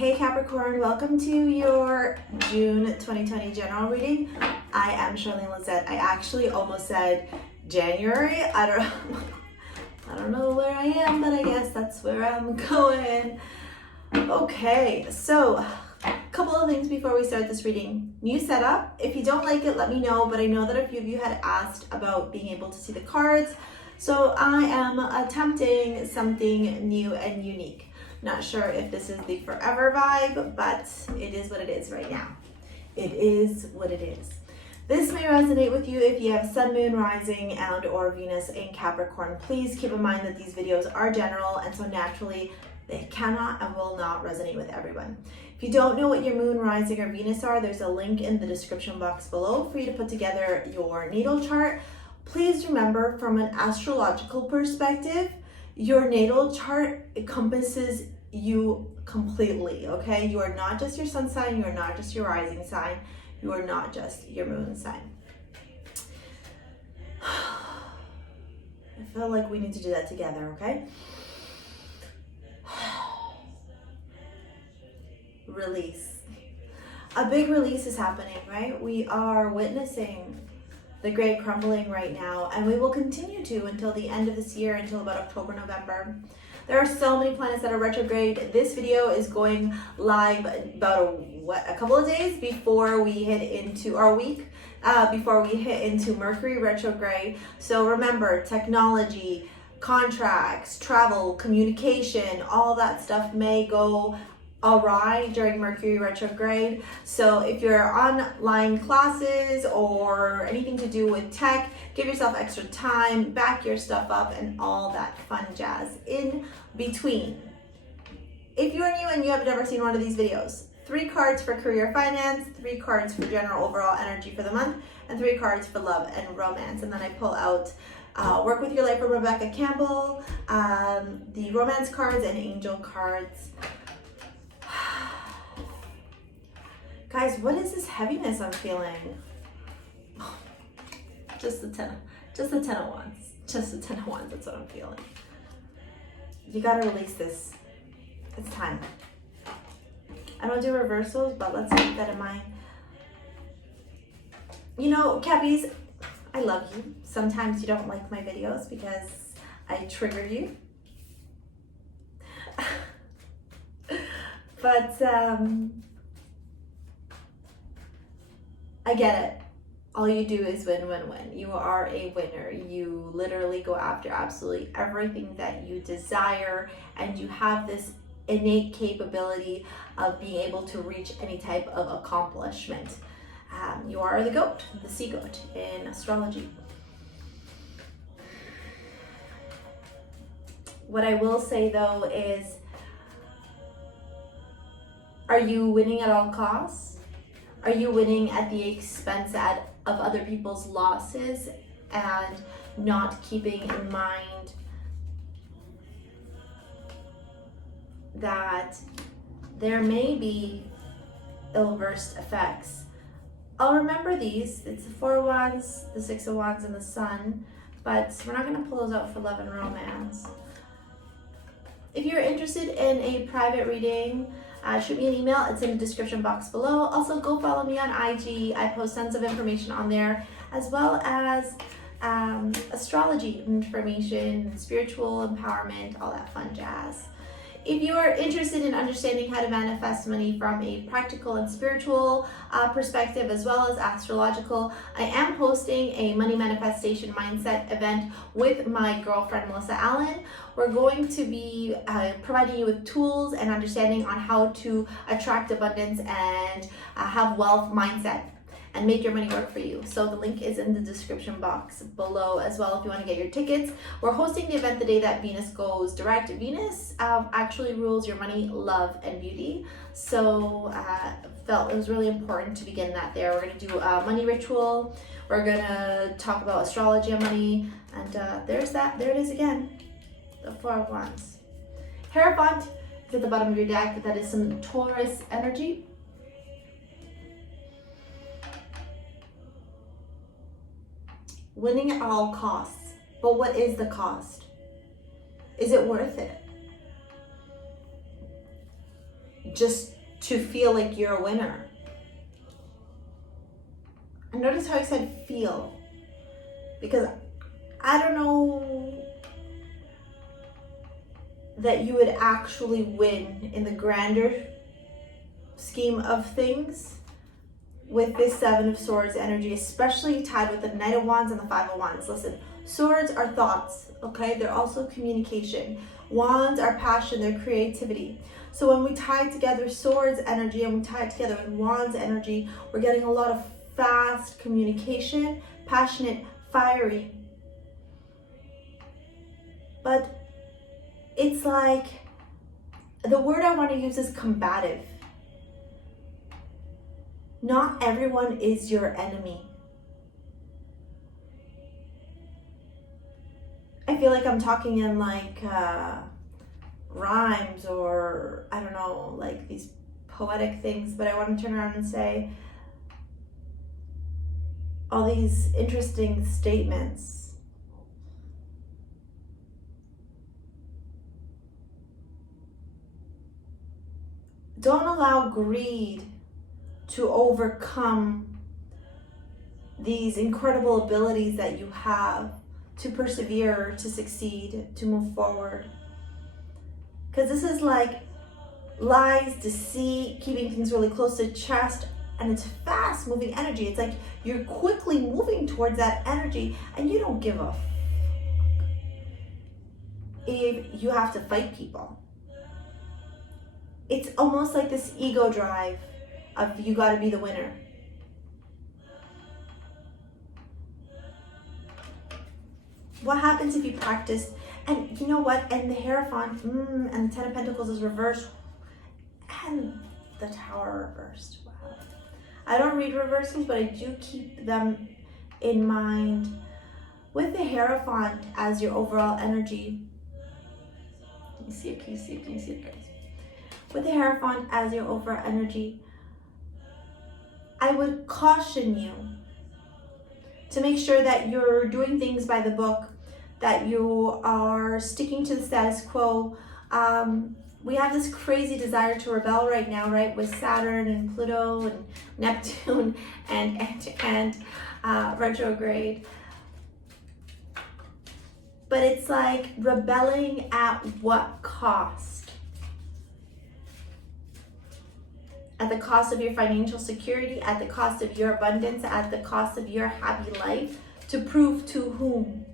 Hey Capricorn, welcome to your June 2020 general reading. I am Charlene Lizette. I actually almost said January. I don't know where I am, but I guess that's where I'm going. Okay, so a couple of things before we start this reading. New setup. If you don't like it, let me know, but I know that a few of you had asked about being able to see the cards. So I am attempting something new and unique. Not sure if this is the forever vibe, but it is what it is right now. It is what it is. This may resonate with you if you have Sun, Moon, Rising, and or Venus in Capricorn. Please keep in mind that these videos are general, and so naturally they cannot and will not resonate with everyone. If you don't know what your Moon, Rising, or Venus are, there's a link in the description box below for you to put together your natal chart. Please remember, from an astrological perspective, your natal chart encompasses you completely, okay? You are not just your sun sign, you are not just your rising sign, you are not just your moon sign. I feel like we need to do that together, okay? Release. A big release is happening, right? We are witnessing the great crumbling right now, and we will continue to until the end of this year, until about October, November. There are so many planets that are retrograde. This video is going live about a couple of days before we hit into our week, before we hit into Mercury retrograde. So remember, technology, contracts, travel, communication, all that stuff may go awry during Mercury retrograde. So if you're online classes or anything to do with tech, give yourself extra time, back your stuff up, and all that fun jazz in between. If you're new and you have never seen one of these videos, 3 cards for career finance, 3 cards for general overall energy for the month, and 3 cards for love and romance. And then I pull out Work With Your Life from Rebecca Campbell, the romance cards, and angel cards. Guys, what is this heaviness I'm feeling? Just the 10 of wands. Just the 10 of wands, that's what I'm feeling. You gotta release this. It's time. I don't do reversals, but let's keep that in mind. You know, Cappies, I love you. Sometimes you don't like my videos because I trigger you. But, I get it. All you do is win, win, win. You are a winner. You literally go after absolutely everything that you desire, and you have this innate capability of being able to reach any type of accomplishment. You are the goat, the sea goat in astrology. What I will say though is, are you winning at all costs? Are you winning at the expense of other people's losses and not keeping in mind that there may be ill-versed effects? I'll remember these. It's the 4 of Wands, the 6 of Wands, and the Sun, but we're not going to pull those out for love and romance. If you're interested in a private reading, shoot me an email. It's in the description box below. Also, go follow me on IG. I post tons of information on there, as well as astrology information, spiritual empowerment, all that fun jazz. If you are interested in understanding how to manifest money from a practical and spiritual perspective, as well as astrological, I am hosting a money manifestation mindset event with my girlfriend Melissa Allen. We're going to be providing you with tools and understanding on how to attract abundance and have wealth mindset and make your money work for you. So the link is in the description box below as well if you want to get your tickets. We're hosting the event the day that Venus goes direct. Venus actually rules your money, love, and beauty. So felt it was really important to begin that there. We're going to do a money ritual. We're going to talk about astrology and money. And there's that. There it is again. The 4 of Wands. Hierophant is at the bottom of your deck. That is some Taurus energy. Winning at all costs. But what is the cost? Is it worth it? just to feel like you're a winner. And notice how I said feel, because I don't know that you would actually win in the grander scheme of things with this Seven of Swords energy, especially tied with the Knight of Wands and the Five of Wands. Listen, swords are thoughts, okay? They're also communication. Wands are passion, they're creativity. So when we tie together swords energy and we tie it together with wands energy, we're getting a lot of fast communication, passionate, fiery. But it's like, the word I want to use is combative. Not everyone is your enemy. I feel like I'm talking in like rhymes or I don't know, like these poetic things, but I want to turn around and say all these interesting statements. Don't allow greed to overcome these incredible abilities that you have to persevere, to succeed, to move forward. Because this is like lies, deceit, keeping things really close to the chest, and it's fast moving energy. It's like you're quickly moving towards that energy and you don't give a fuck if you have to fight people. It's almost like this ego drive of you got to be the winner. What happens if you practice? And you know what? And the Hierophant, and the Ten of Pentacles is reversed, and the Tower reversed. Wow. I don't read reversals, but I do keep them in mind. With the Hierophant as your overall energy, can you see it? Can you see it? Can you see it, guys? With the Hierophant as your overall energy, I would caution you to make sure that you're doing things by the book, that you are sticking to the status quo. We have this crazy desire to rebel right now, right? With Saturn and Pluto and Neptune and retrograde. But it's like rebelling at what cost? At the cost of your financial security, at the cost of your abundance, at the cost of your happy life, to prove to whom?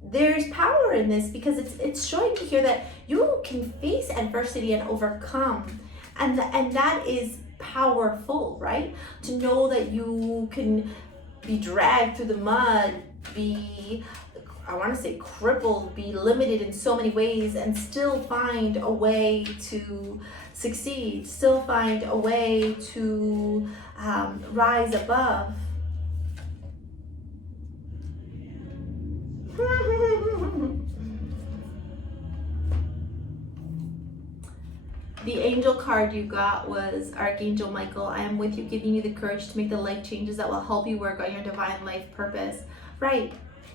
There's power in this because it's showing me here that you can face adversity and overcome, and that is powerful, right? To know that you can be dragged through the mud, be, I want to say crippled, be limited in so many ways, and still find a way to succeed, still find a way to rise above. The angel card you got was Archangel Michael. I am with you, giving you the courage to make the life changes that will help you work on your divine life purpose. Right.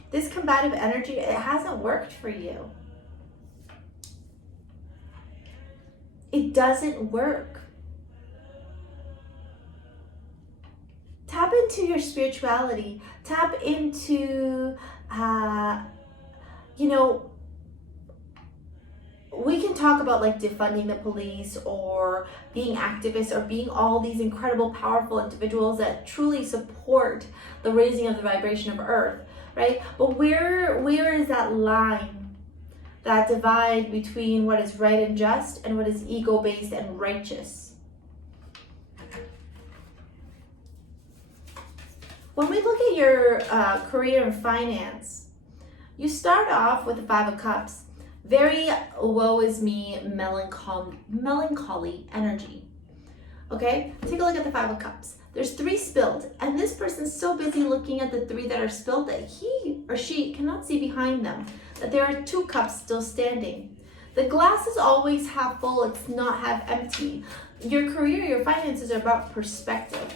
This combative energy, it hasn't worked for you. It doesn't work. Tap into your spirituality. Tap into, we can talk about like defunding the police or being activists or being all these incredible, powerful individuals that truly support the raising of the vibration of Earth, right? But where is that line, that divide between what is right and just and what is ego-based and righteous? When we look at your career and finance, you start off with the Five of Cups. Very woe is me, melancholy energy. Okay, take a look at the Five of Cups. There's 3 spilled, and this person's so busy looking at the 3 that are spilled that he or she cannot see behind them, that there are 2 cups still standing. The glass is always half full, it's not half empty. Your career, your finances are about perspective.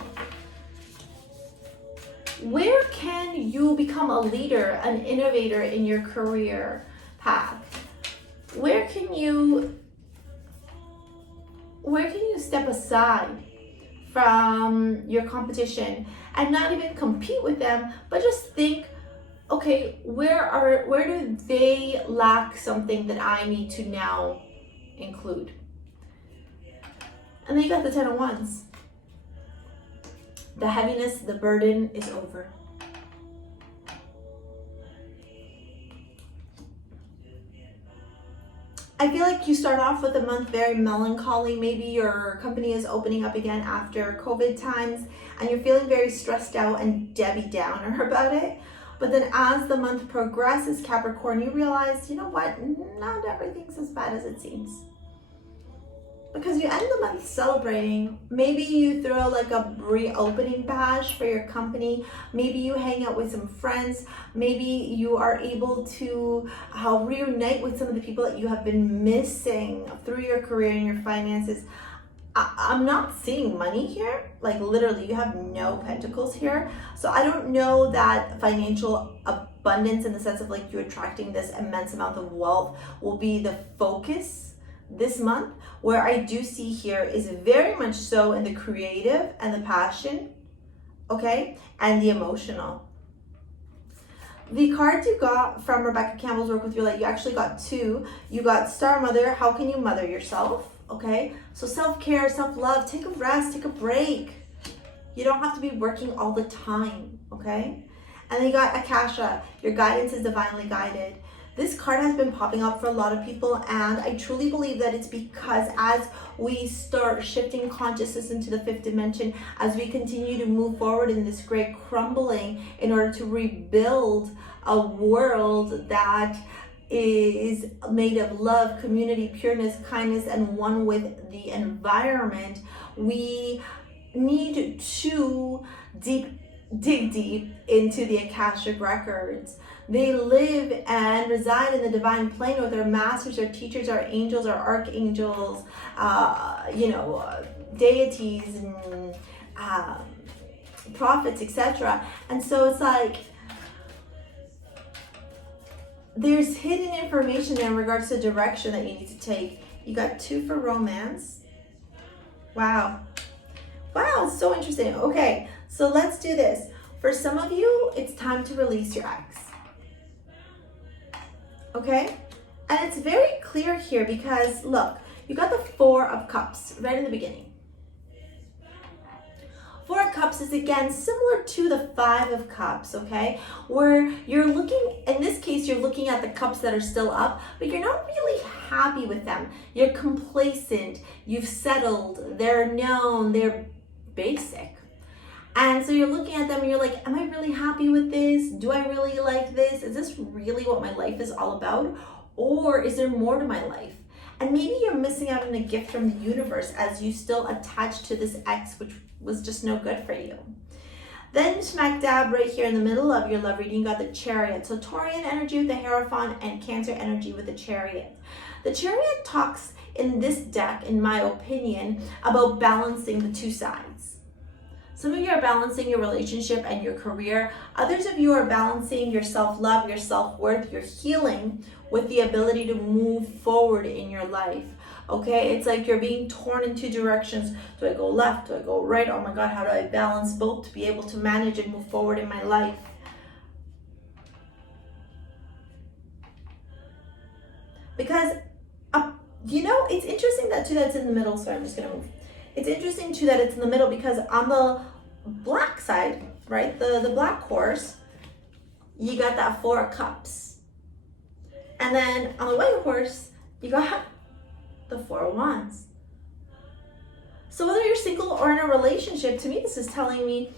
Where can you become a leader, an innovator in your career path? Where can step aside from your competition and not even compete with them, but just think, okay, where do they lack something that I need to now include? And then you got the 10 of Wands. The heaviness, the burden is over. I feel like you start off with a month very melancholy. Maybe your company is opening up again after COVID times and you're feeling very stressed out and Debbie Downer about it. But then as the month progresses, Capricorn, you realize, you know what, not everything's as bad as it seems. Because you end the month celebrating. Maybe you throw like a reopening bash for your company. Maybe you hang out with some friends. Maybe you are able to reunite with some of the people that you have been missing through your career and your finances. I'm not seeing money here. Like literally, you have no pentacles here. So I don't know that financial abundance in the sense of like you attracting this immense amount of wealth will be the focus this month. Where I do see here is very much so in the creative and the passion, okay, and the emotional. The cards you got from Rebecca Campbell's Work With Your Light, you actually got two. You got Star Mother, how can you mother yourself, okay? So self-care, self-love, take a rest, take a break. You don't have to be working all the time, okay? And then you got Akasha, your guidance is divinely guided. This card has been popping up for a lot of people, and I truly believe that it's because as we start shifting consciousness into the fifth dimension, as we continue to move forward in this great crumbling in order to rebuild a world that is made of love, community, pureness, kindness, and one with the environment, we need to dig deep into the Akashic records. They live and reside in the divine plane with their masters, their teachers, our angels, our archangels, deities and prophets, etc. And so it's like there's hidden information in regards to direction that you need to take. You got two for romance. Wow, so interesting. Okay, so let's do this. For some of you, it's time to release your ex. Okay? And it's very clear here because look, you got the Four of Cups right in the beginning. Four of Cups is again similar to the Five of Cups, okay? Where you're looking, in this case, you're looking at the cups that are still up, but you're not really happy with them. You're complacent, you've settled, they're known, they're basic. And so you're looking at them and you're like, am I really happy with this? Do I really like this? Is this really what my life is all about? Or is there more to my life? And maybe you're missing out on a gift from the universe as you still attach to this ex, which was just no good for you. Then smack dab right here in the middle of your love reading, you got the Chariot. So Taurian energy with the Hierophant and Cancer energy with the Chariot. The Chariot talks in this deck, in my opinion, about balancing the two sides. Some of you are balancing your relationship and your career. Others of you are balancing your self-love, your self-worth, your healing with the ability to move forward in your life. Okay, it's like you're being torn in two directions. Do I go left? Do I go right? Oh my God, how do I balance both to be able to manage and move forward in my life? Because, it's interesting that too that's in the middle. Sorry, I'm just gonna move. It's interesting too that it's in the middle because on the black side, right, the black horse, you got that Four of Cups. And then on the white horse, you got the Four of Wands. So whether you're single or in a relationship, to me, this is telling me,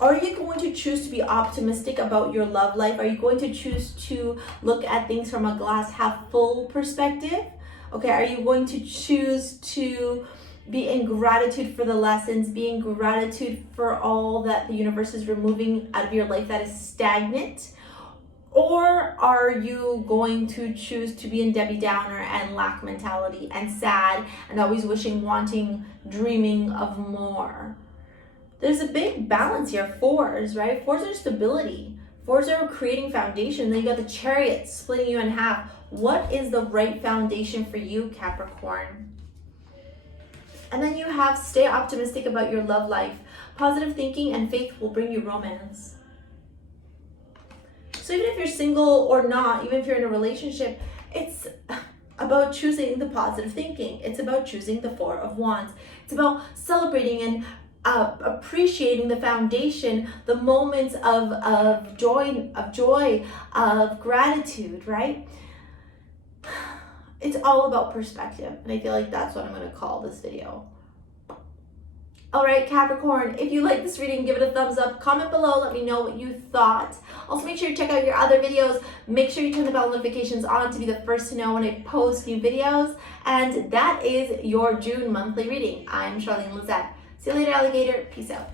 are you going to choose to be optimistic about your love life? Are you going to choose to look at things from a glass half full perspective? Okay, are you going to choose to be in gratitude for the lessons, be in gratitude for all that the universe is removing out of your life that is stagnant? Or are you going to choose to be in Debbie Downer and lack mentality and sad and always wishing, wanting, dreaming of more? There's a big balance here. Fours, right? Fours are stability. Fours are creating foundation. Then you got the Chariot splitting you in half. What is the right foundation for you, Capricorn? And then you have stay optimistic about your love life. Positive thinking and faith will bring you romance. So even if you're single or not, even if you're in a relationship, it's about choosing the positive thinking. It's about choosing the Four of Wands. It's about celebrating and appreciating the foundation, the moments of joy, of gratitude, right? It's all about perspective, and I feel like that's what I'm going to call this video. All right, Capricorn, if you like this reading, give it a thumbs up. Comment below, let me know what you thought. Also, make sure you check out your other videos. Make sure you turn the bell notifications on to be the first to know when I post new videos. And that is your June monthly reading. I'm Charlene Lizette. See you later, alligator. Peace out.